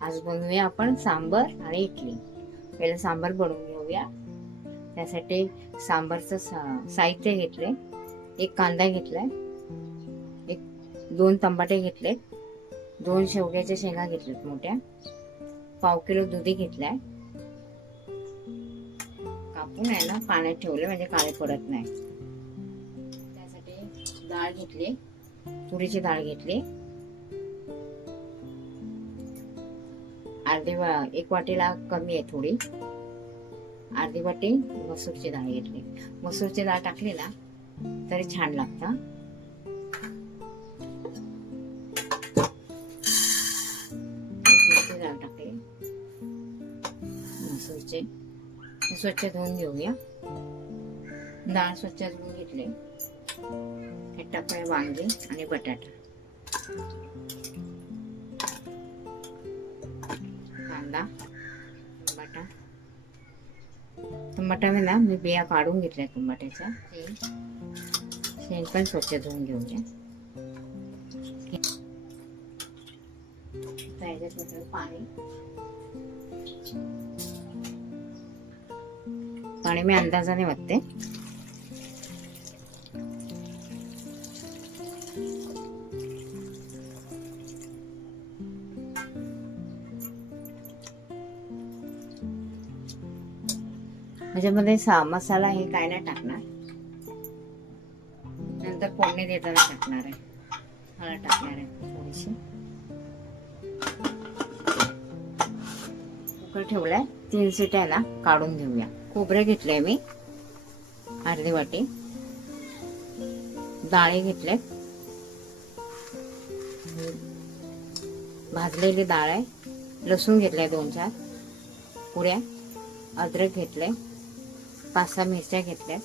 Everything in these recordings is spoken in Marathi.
आज बनवूया आपण सांबर आणि इडली. पहिलं सांबर बनवून घेऊया. त्यासाठी सांबारचं सा- साहित्य घेतले एक कांदा घेतलाय. एक दोन तंबाटे घेतले दोन शेवग्याच्या शेंगा घेतल्यात मोठ्या. पाव किलो दुधी घेतलाय. कापून आहे ना पाण्यात ठेवले म्हणजे काळे पडत नाही. त्यासाठी डाळ घेतली. तुरीची डाळ घेतली. अर्धी वा एक वाटीला कमी आहे थोडी. अर्धी वाटी मसूरची डाळ घेतली. मसूरची डाळ टाकली ना तरी छान लागतं. डाळ टाकली. मसूरचे. स्वच्छ धुवून घेऊया. डाळ स्वच्छ धुवून घेतली. हे टाकूया वांगे आणि बटाटा. कांदा टमाटा टमाटा ना मी बिया काढून घेतल्या टमाट्याच्या शेण पण स्वच्छ धुवून घेऊया त्याच्यात पाणी पाणी मी अंदाजाने वाटते ह्याच्यामध्ये सा मसाला हे काय नाही टाकणार. नंतर फोडणी देताना टाकणार आहे. हळद टाकणार आहे थोडीशी. कुकर ठेवलाय. तीन सिट्या ना काढून घेऊया. खोबरे घेतले मी. अर्धी वाटी. डाळी घेतले भाजलेली डाळ आहे. लसूण घेतलाय दोन चार पुऱ्या. अद्रक घेतले पाच सहा मिरच्या घेतल्या.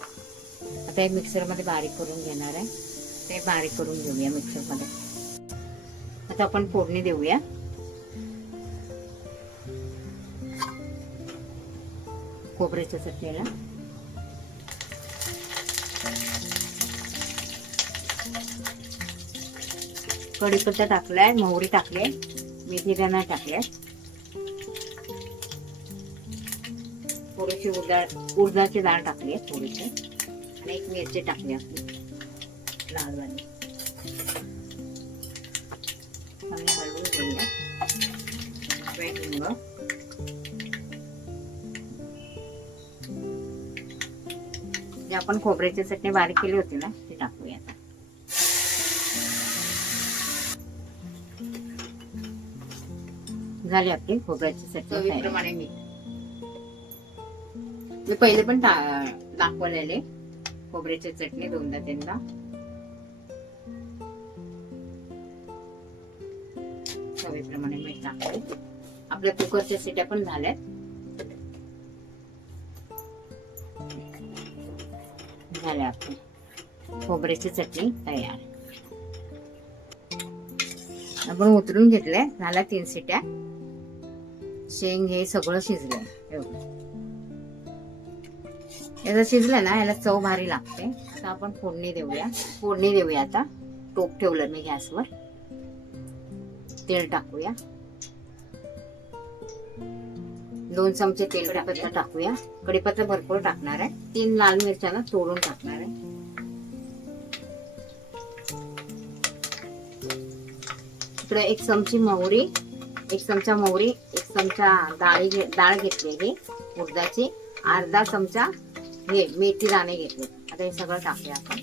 आता हे मिक्सरमध्ये बारीक करून घेणार आहे. ते बारीक करून घेऊया मिक्सरमध्ये. आता आपण फोडणी देऊया. खोबऱ्याच्या चटणीला. कढीपत्ता टाकलाय मोहरी टाकले मेथी दाणा टाकले थोडीशी उडदाळ उडदाची डाळ टाकली आहे थोडीशी आणि एक मिरची टाकली आपली. लालवाली चांगलं हलवून घेऊया जे आपण खोबऱ्याची चटणी बारीक केली होती ना ती टाकूया आता. झाली आपली खोबऱ्याची चटणी मीठ मी पहिले पण टा- दाखवलेले. खोबऱ्याची चटणी दोनदा तीनदा. चवीप्रमाणे मीठ टाकले आपल्या कुकरच्या सिट्या पण झाल्यात. झाल्या आपली खोबऱ्याची चटणी तयार. आपण उतरून घेतलंय. झाल्या तीन सिट्या शेंग हे सगळं शिजलंय. एवढं. याचं शिजलं ना याला चव भारी लागते. आता आपण फोडणी देऊया. फोडणी देऊया आता. टोप ठेवलं मी गॅसवर. तेल टाकूया. दोन चमचे तेल कडीपत्ता टाकूया. कढीपत्ता भरपूर टाकणार आहे. तीन लाल मिरच्या ना तोडून टाकणार आहे. इकडे एक चमची मोहरी एक चमचा मोहरी एक चमचा डाळी घे- डाळ घेतलेली उडदाची अर्धा चमचा हे मेथी दाणे घेतले. आता हे सगळं टाकूया आपण.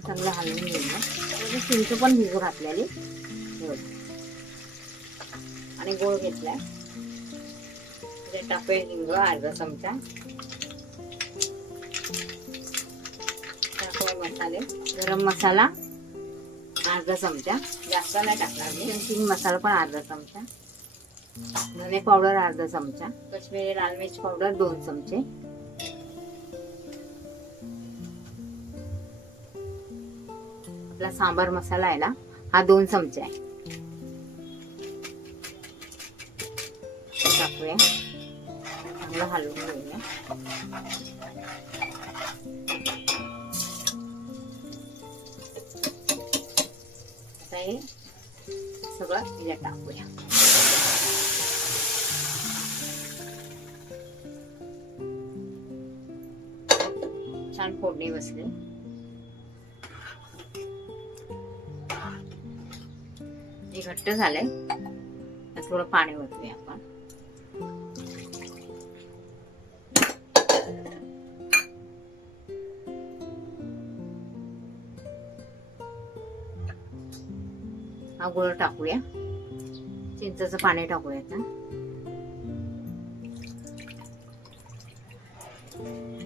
चांगलं हलवून घेऊया. चिंच पण भिजू घातलेली. आणि गोळ घेतलाय. टाकूया हिंग अर्धा चमचा. टाकूया मसाले. गरम मसाला अर्धा चमचा. जास्त नाही टाकणार मी. तीन मसाला पण अर्धा चमचा. धने पावडर अर्धा चमचा कश्मीरी लाल मिर्च पावडर दोन चमचे. आपला सांबार मसाला आहे ना हा दोन चमचे आहे. टाकूया. चांगलं हलवून घेऊया. हे सगळं या टाकूया. छान फोडणी बसली. हे घट्ट झालंय. तर थोडं पाणी ओतूया आपण. हा गुळ टाकूया. चिंचाचं पाणी टाकूया आता.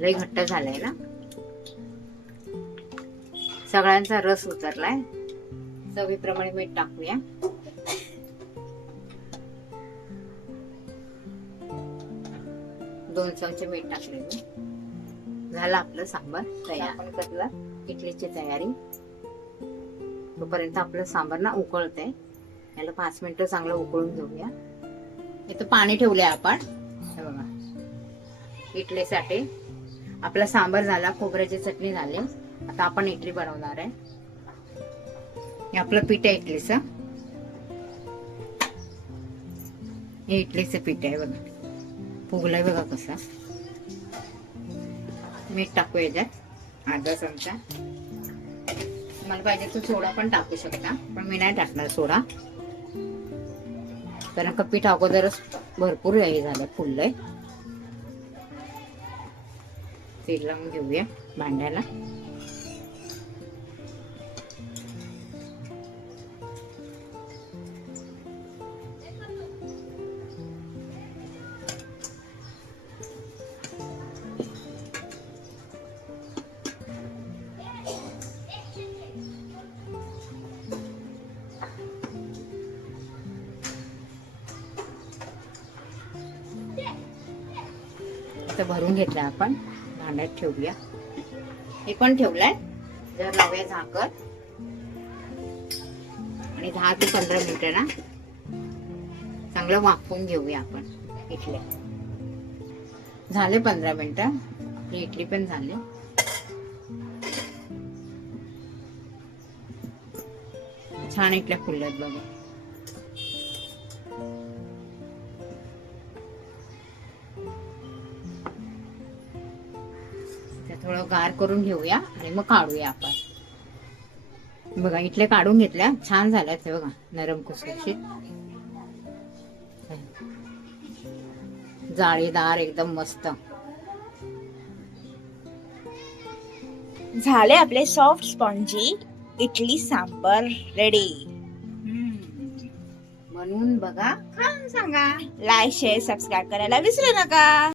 लई घट्ट झालंय ना? सगळ्यांचा रस उतरलाय. चवीप्रमाणे मीठ टाकूया. दोन चमचे मीठ टाकले मी. झालं आपलं सांबार तयार. आपण करला इडलीची तयारी. तोपर्यंत आपलं सांबार ना उकळतंय. याला पाच मिनिटं चांगलं उकळून घेऊया. इथं पाणी ठेवलंय आपण. बघा. इडलीसाठी आपला सांबार झाला खोबऱ्याची चटणी झाली. आता आपण इडली बनवणार आहे. हे आपलं पीठ आहे इडलीचं. हे इडलीचं पीठ आहे बघा. फुगलाय बघा कसा. मीठ टाकू याच्यात. अर्धा चमचा. मला पाहिजे तो सोडा पण टाकू शकता पण मी नाही टाकणार सोडा. कारण का पीठ अगोदरच भरपूर हे झालं फुललंय. तेल लावून घेऊया भांड्याला. मस्त भरून घेतलं आपण. भांड्यात ठेवूया. हे पण ठेवलंय. जर लावूया झाकर आणि दहा ते पंधरा मिनिटं ना. चांगलं वाफवून घेऊया आपण. इथले झाले पंधरा मिनिटं. आपली इडली पण झाली. छान इथल्या फुलल्यात बघा. थोडं गार करून घेऊया आणि मग काढूया आपण. बघा इथले काढून घेतल्या. छान झाल्या ते बघा नरम कुसकुशीत जाळीदार एकदम मस्त. झाले आपले soft spongy idli sambar ready म्हणून बघा खाऊन सांगा. लाईक शेअर सबस्क्राईब करायला विसरू नका.